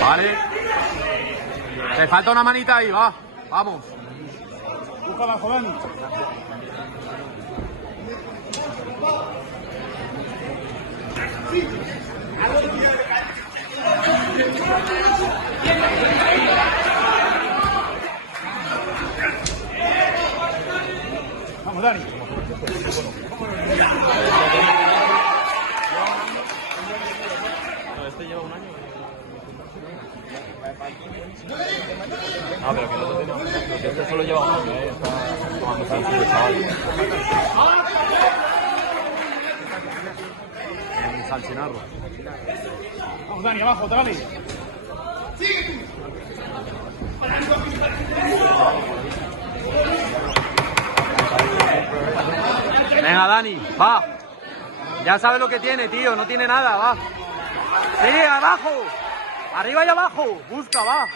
Vale. Te falta una manita ahí, va. Vamos. Busca abajo, Dani. Vamos, Dani. Este lleva un año. Ah, pero que no te tenemos. Este solo lleva un año, está tomando tranquilo, chaval. En Salchinarro. Vamos, Dani, abajo, otra vez. Venga, Dani, va. Ya sabes lo que tiene, tío. No tiene nada, va. Sigue, abajo. Arriba y abajo. Busca, va.